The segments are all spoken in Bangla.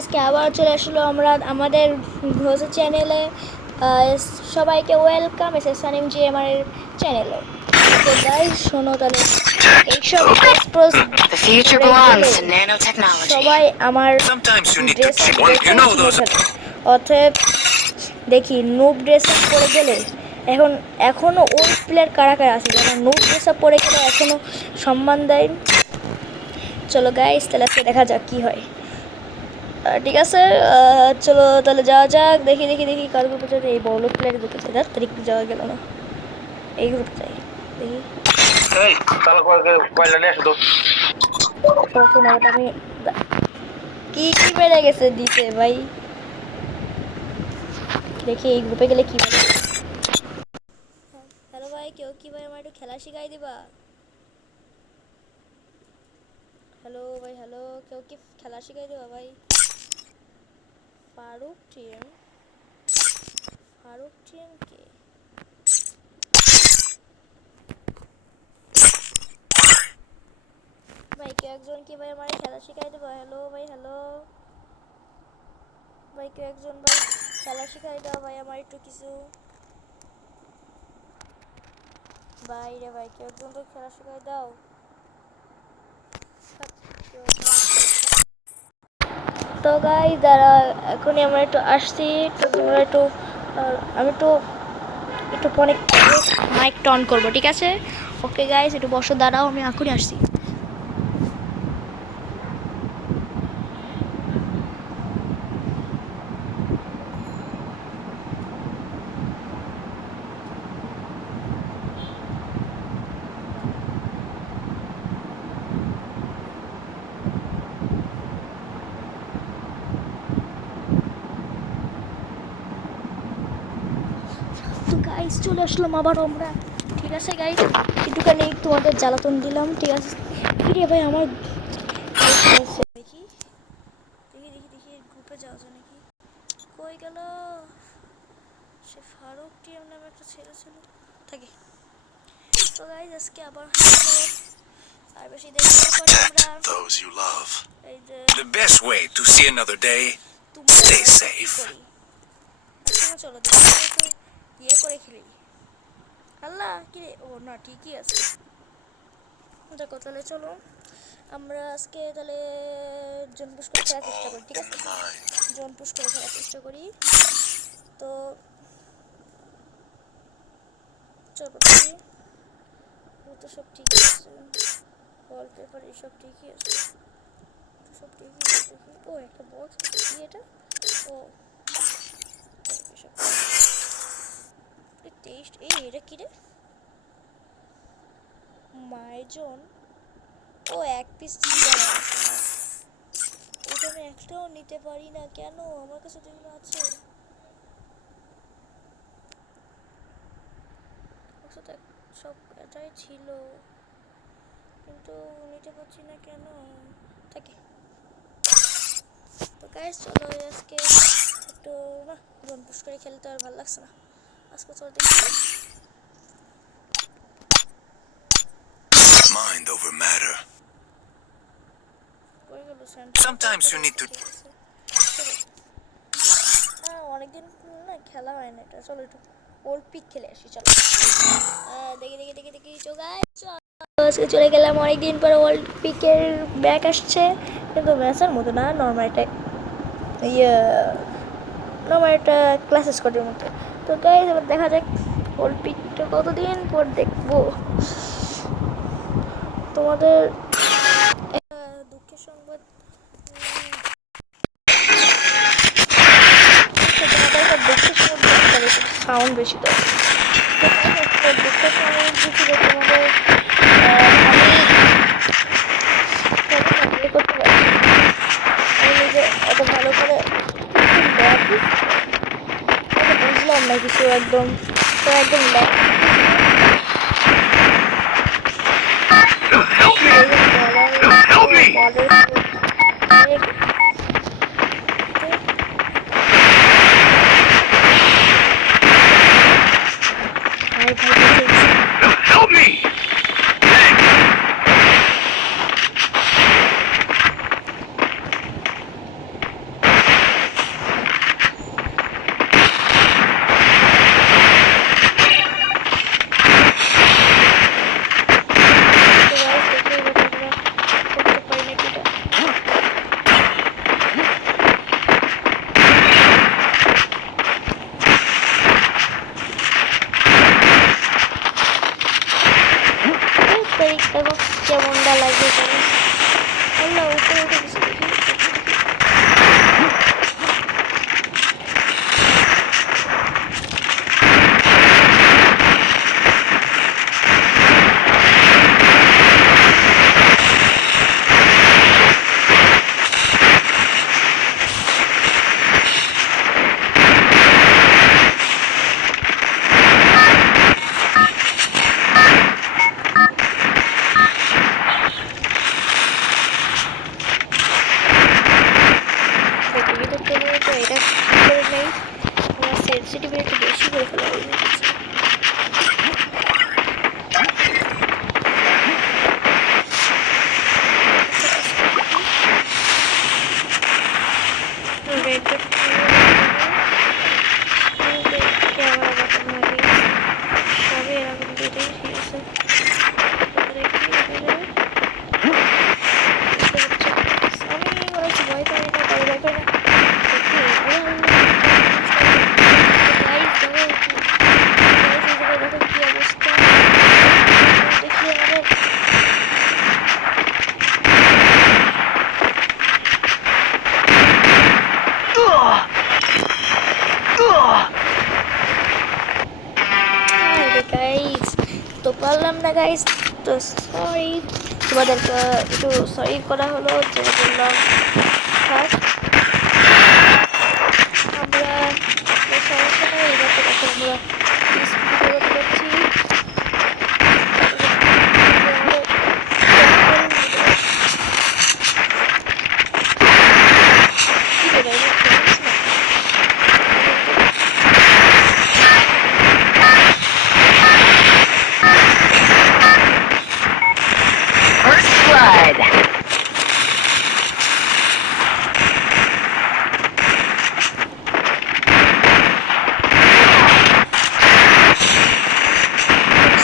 আজকে আবার চলে আসলো আমরা আমাদের ঘোষা চ্যানেলে। সবাইকে ওয়েলকাম এসএস সানিম জিএমআর এর চ্যানেলে। তো গাইস শোনো তাহলে এইসব The future belongs to nanotechnology. সবাই আমার Sometimes you need to dress check. দেখে You know কিনে those. ফেলে। অতএব দেখি নুব ড্রেস আপ পরে গেলে এখনো ওল্ড প্লেয়ার কারা কারা আছে যারা নুব ড্রেস আপ পরে গেলে এখনো সম্মান দেয়। চলো গাইস তাহলে আজকে দেখা যাক কি হয়। ঠিক আছে, চলো তাহলে যাওয়া যাক। দেখি কার গ্রুপে যাবে। এই বড় প্লেয়ারের গ্রুপে যাই। তার তারিখ যাওয়া গেল না, এই গ্রুপে যাই। দেখি আমি কি বেড়ে গেছে দিতে ভাই। দেখি এই গ্রুপে গেলে কি বলে। হ্যালো ভাই, কেউ কি ভাই আমার একটু খেলা শিখাই দিবা? হ্যালো ভাই, হ্যালো, কেউ কি খেলা শিখাই দিবা ভাই? ফারুক টিম কে ভাই, কেউ একজন কি ভাই আমার খেলা শিখাই দেবো? হ্যালো ভাই, হ্যালো ভাই, কেউ একজন ভাই খেলা শিখাই দাও ভাই আমার একটু কিছু। ভাই রে ভাই, কেউ একজন তো খেলা শিখাই দাও। তো গাইস দাঁড়া, এখনই আমরা একটু আসছি। তো তোমরা একটু আমি একটু পরে মাইকটা অন করবো, ঠিক আছে? ওকে গাইস, একটু বসো, দাঁড়াও, আমি এখনই আসছি। তো গাইস চলে আসলাম আবার আমরা, ঠিক আছে গাইস? একটুখানি তোমাদের জ্বালাতন দিলাম, ঠিক আছে? কিরে ভাই আমার দেখি গ্রুপে যাওয়া যায় নাকি? কই গেল সে? ফারুক টিএম নামে একটা ছেলে ছিল, থাকে। তো গাইস আজকে আবার আর বেশি দেরি না করে আমরা Those you love. এই যে The best way to see another day. Stay safe. চলো দেখি একটু ইয়ে করে খেলি। আল্লাহ কিরে, ও না ঠিকই আছে। দেখো তাহলে চলো আমরা আজকে তাহলে জোন পুশ করে খেলার চেষ্টা করি, ঠিক আছে? জোন পুশ করে খেলার চেষ্টা করি। তো চলো দেখি, তো সব ঠিকই আছে, ওয়ালপেপার এসব ঠিকই আছে, সব ঠিকই আছে। দেখি ও একটা বক্স, কি এটা? ও টেস্ট, এটা কি রে? মাইজন, ও এক পিস চিকেন আছে। ওটা আমি একটাও নিতে পারি না কেন? আমার কাছে তো এগুলো আছে। সব এটাই ছিল, কিন্তু নিতে পারছি না কেন? থাকে। তো গাইস চলো আজকে একটু না জোন পুশ করে খেলতে আর ভালো লাগছে না। আজকে চলো দেখি। Mind over matter. Sometimes you need to. অনেকদিন না খেলা হয় না এটা। চলো একটু ওল্ড পিক খেলে আসি, চলো। দেখি আজকে চলে গেলাম অনেকদিন পরে। ওল্ড পিকের ব্যাক আসছে, কিন্তু ম্যাচের মতো না, নর্মাল একটা ক্লাসেস করার মতো। তো গাইস এবার দেখা যাক ওল্ড পিকটা কতদিন পর দেখবো। তোমাদের দুঃখের সংবাদ, সাউন্ড বেশি তো দুঃখের সংবাদ ছিল তোমাদের। আমি করতে পারি, আমি নিজে এত ভালো করে বুঝলাম না কিছু, একদম তো একদম Help me! সেন্সিটিভ একটু বেশি করে ফেলা হয়ে গেছে। রেড ডট ক্যামেরা বাটন হবে সবই এরকম দিতেই ঠিক আছে। আমি বলছি ভয় পাই না, ভয় পাই না। দেখুন কি অবস্থা, দেখি আমাদের গাইজ তো পারলাম না গাইজ, তো সরি তোমাদেরকে একটু সরি করা হলো। তো বললাম থাক আমরা সমস্যা নেই, এবার তো এখন আমরা স্পিড করছি। First blood.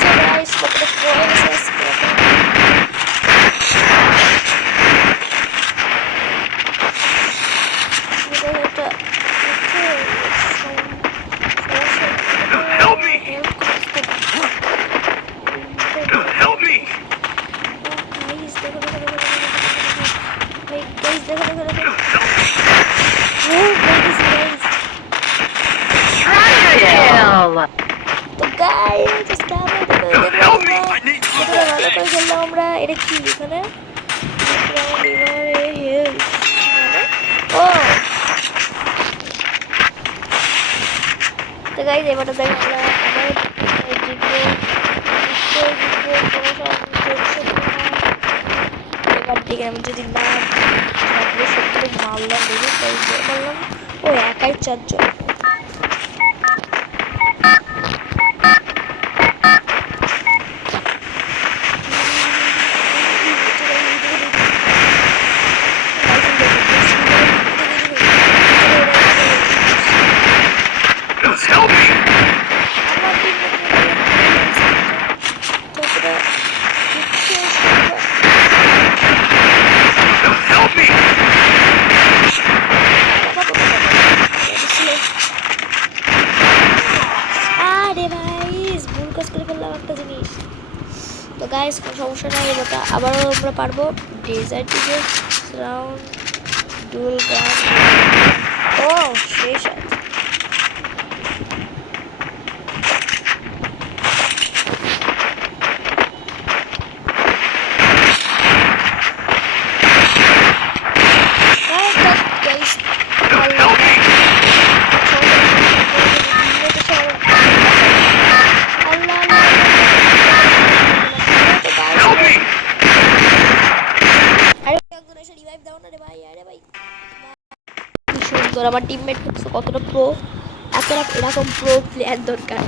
So guys, কতটা progress আছে এটা Help me! Help me! Guys দেখো গাইস দেখো ও গাইস Triangle. তো guys Help me! I need ভালো করে খেললাম আমরা। এটা কি এখানে ও তো গাইস এবারে দেখ আমরা আবার জিতবো এবার দিকে আমি যদি না সত্যি মারলাম দেখি তাই করলাম। ও একাই 4 জন। Just help me! Just help me! আরে গাইস ভুল কাজ করে ফেললাম একটা জিনিস। তো গাইস কোনো সমস্যা নাই, এবার আবারও আমরা পারবো। ডেজার্ট দিকে রাউন্ড ডুয়েল গান ও শেষ আছে। Guys Help me! Help me! সুন্দর আমার টিমমেট কতটা প্রো, এরকম প্রো প্লেয়ার দরকার।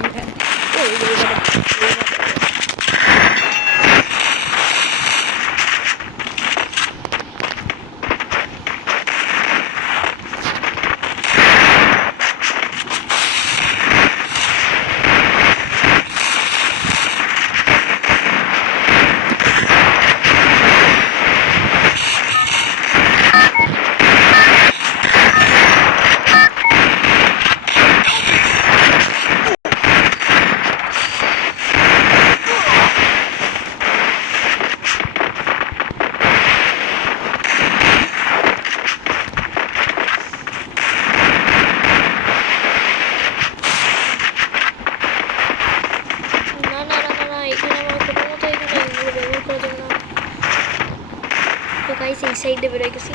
guys, এই সাইডে বেরোয় গেছি।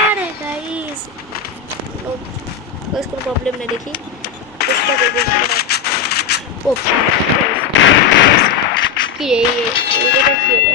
আরে গাইস কোনো প্রবলেম নেই, দেখি চেষ্টা করবো। ও কি রে, এই এটা কি হলো?